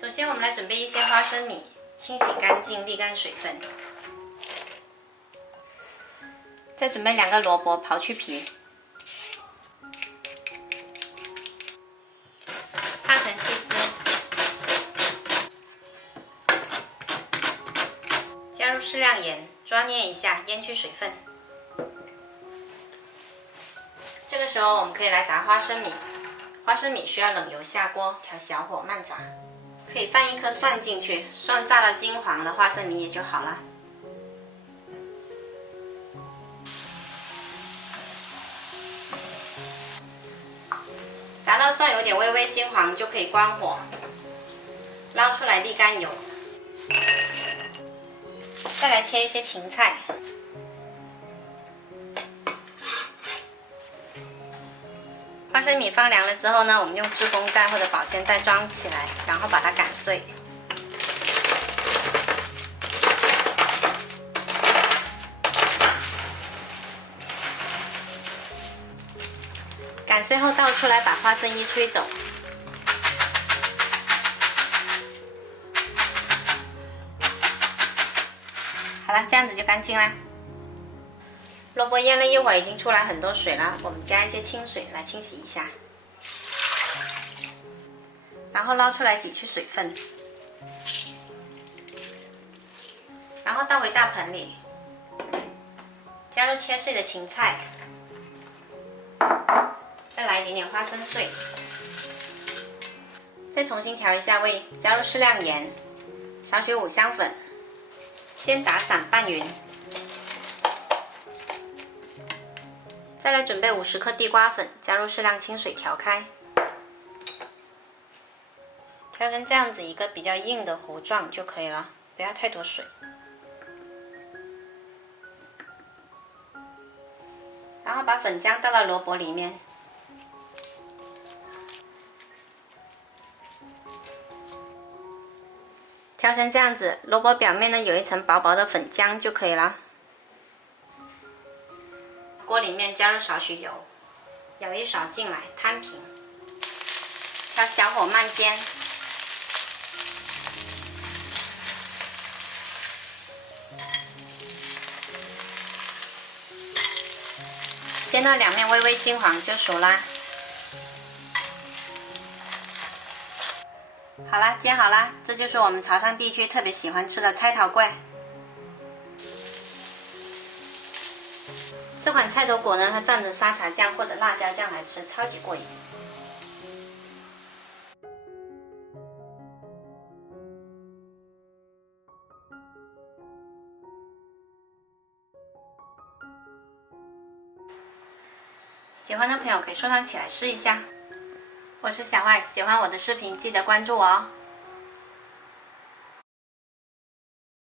首先，我们来准备一些花生米，清洗干净，沥干水分。再准备2个萝卜，刨去皮，擦成细丝，加入适量盐，抓捏一下，腌去水分。这个时候，我们可以来炸花生米。花生米需要冷油下锅，调小火慢炸。可以放1颗蒜进去，蒜炸到金黄了，花生米也就好了。炸到蒜有点微微金黄，就可以关火，捞出来沥干油。再来切一些芹菜。花生米放凉了之后呢，我们用制风袋或者保鲜袋装起来，然后把它擀碎。擀碎后倒出来，把花生衣吹走。好了，这样子就干净啦。萝卜腌了一会儿，已经出来很多水了，我们加一些清水来清洗一下，然后捞出来挤去水分，然后倒回大盆里，加入切碎的芹菜，再来一点点花生碎，再重新调一下味，加入适量盐，少许五香粉，先打散拌匀。再来准备50克地瓜粉，加入适量清水调开，调成这样子一个比较硬的糊状就可以了，不要太多水。然后把粉浆倒到萝卜里面，调成这样子，萝卜表面呢有一层薄薄的粉浆就可以了。锅里面加入少许油，舀一勺进来，摊平，调小火慢煎。煎到两面微微金黄就熟啦。好啦，煎好啦，这就是我们潮汕地区特别喜欢吃的菜头粿。这款菜头粿呢，它蘸着沙茶酱或者辣椒酱来吃，超级过瘾。喜欢的朋友可以收藏起来试一下。我是小坏，喜欢我的视频记得关注我哦。